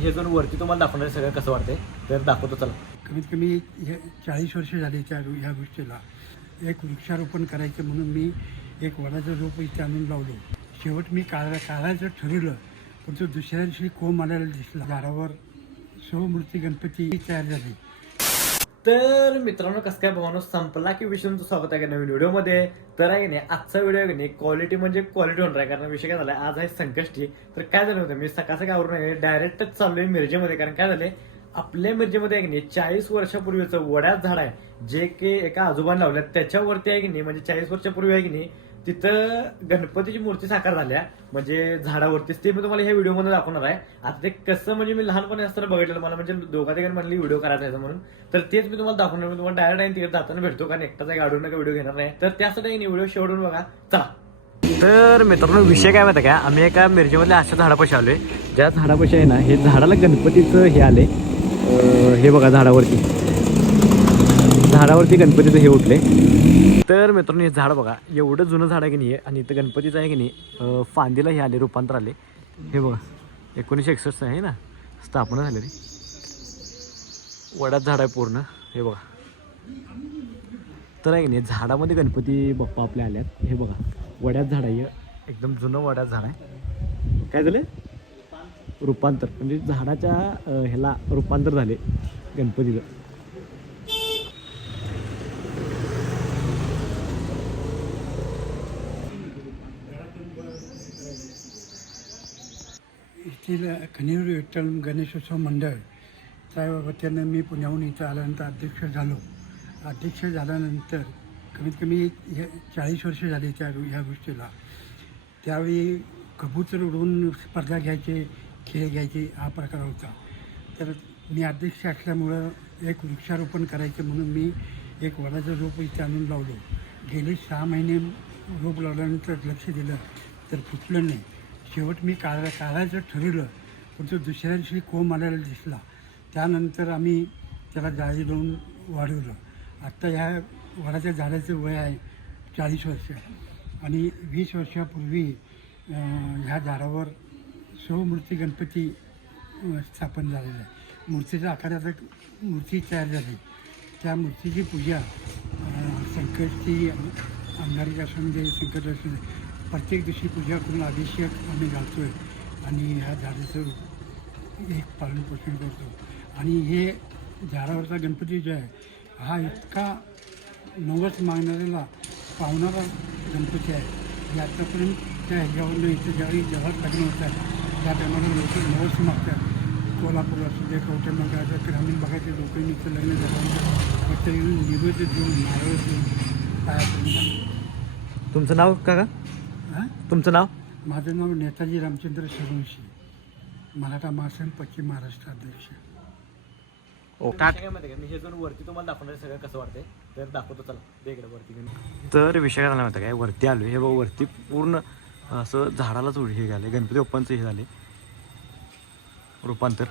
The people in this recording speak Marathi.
हे जाऊन वरती तुम्हाला दाखवणार सगळं कसं वाटतंय तर दाखवतो चला. कमीत कमी 40 वर्ष झाली ह्या गोष्टीला. एक वृक्षारोपण करायचं म्हणून मी एक वडाचं रोप इथे आणून लावलो. शेवट मी काढायचं ठरवलं, पण तो दुसऱ्या दिवशी कोंब आलेला दिसला. झाडावर स्वमूर्ती गणपती तयार झाली. तर मित्रांनो कसं काय भावना संपला की विषय तुमचं स्वागत आहे का नवीन व्हिडिओमध्ये. तर आहे नाही आजचा व्हिडिओ आहे नाही क्वालिटी म्हणजे क्वालिटी होणार आहे. कारण विषय काय झाला आज आहे संकष्टी. तर काय झालं होतं मी सकाळ आवरून डायरेक्टच चाललोय मिरजेमध्ये. कारण काय झालंय आपल्या मिरजेमध्ये आहे की नाही 40 वर्षापूर्वीचं वड्यात झाड आहे जे की एका आजोबांनी लावल्यात. त्याच्यावरती आहे की नाही म्हणजे 40 वर्षापूर्वी आहे की नाही तिथं गणपतीची मूर्ती साकार झाल्या म्हणजे झाडावरतीच. ते मी तुम्हाला ह्या व्हिडिओमध्ये दाखवणार आहे. आता ते कसं म्हणजे मी लहानपणी असताना बघितलेलं मला म्हणजे दोघा तिघांनी म्हणली व्हिडिओ करायचा म्हणून. तर तेच मी तुम्हाला दाखवणार. मी तुम्हाला डायरेक्ट आहे तिकडे जाताना भेटतो कारण एकटाच एक आढळून नका व्हिडिओ घेणार नाही. तर त्यासाठी व्हिडिओ शेवटून बघा चला. तर मित्रांनो विषय काय माहिती का आम्ही एका मिरजेमधल्या अशा झाडापाशी आलोय ज्या झाडापाशी आहे ना हे झाडाला गणपतीचं हे आले. हे बघा झाडावरती गणपतीचं हे उठले. तर मित्रांनो हे झाड बघा एवढं जुनं झाड आहे की नाही आणि इथं गणपतीचं आहे की नाही फांदीला हे आले रूपांतर आले. हे बघा 1961 आहे ना स्थापना झालेली. वडात झाड आहे पूर्ण हे बघा. तर आहे की नाही झाडामध्ये गणपती बाप्पा आपले आल्यात. हे बघा वड्यात झाड आहे एकदम जुनं वड्यात झाड आहे. काय झालं रूपांतर म्हणजे झाडाच्या ह्याला रूपांतर झाले गणपतीचं. येथील खनिर विठ्ठल गणेशोत्सव मंडळ त्या वतीनं मी पुण्याहून इथं आल्यानंतर अध्यक्ष झाल्यानंतर कमीत कमी 40 वर्ष झाली ह्या गोष्टीला. त्यावेळी कबूतर उडवून स्पर्धा घ्यायचे खेळ घ्यायचे हा प्रकार होता. तर मी अध्यक्ष असल्यामुळं एक वृक्षारोपण करायचं म्हणून मी एक वडाचं रोप इथे आणून लावलो. गेले 6 महिने रोप लावल्यानंतर लक्ष दिलं तर फुटलं नाही. शेवट मी काढायचं ठरवलं, पण तो दुसऱ्या दिवशी कोंब आलेला दिसला. त्यानंतर आम्ही त्याला जाळी लावून वाढवलं. आत्ता ह्या वडाच्या झाडाचं वय आहे 40 वर्ष आणि 20 वर्षापूर्वी ह्या झाडावर स्वमूर्ती गणपती स्थापन झालेला आहे. मूर्तीच्या आकाराचा मूर्ती तयार झाली. त्या मूर्तीची पूजा संकष्टी अंगारी असून दे संकट असून दे प्रत्येक दिवशी पूजा करून अभिषेक आम्ही घालतो आहे आणि ह्या झाडाचं एक पालनपोषण करतो. आणि हे झाडावरचा गणपती जो आहे हा इतका नवस मागणाऱ्याला पावणारा गणपती आहे. हे आत्तापर्यंत त्या ह्याच्यावरनं इथं ज्यावेळी जगात लग्न होतात त्या टायमाला लोक नवस मागतात. कोल्हापूर असू दे कवठेमहांकाळ ग्रामीण भागातील लोकांनी इथं लग्न झाल्यानंतर फक्त येऊन निवेद देऊन नारळ देऊन पाया. तुमचं नाव का तुमचं नाव? माझं नाव नेताजी रामचंद्र सूर्यवंशी, मराठा महासंघ पश्चिम महाराष्ट्र अध्यक्ष. मी हे जाऊन वरती तुम्हाला दाखवणार सगळं कसं वाटतंय तर दाखवतो चला. वेगळं वरती. तर विषय काय झाला माहिती काय वरती आलो हे बघ वरती पूर्ण असं झाडालाच हे झाले गणपती बाप्पांचं हे झाले रूपांतर.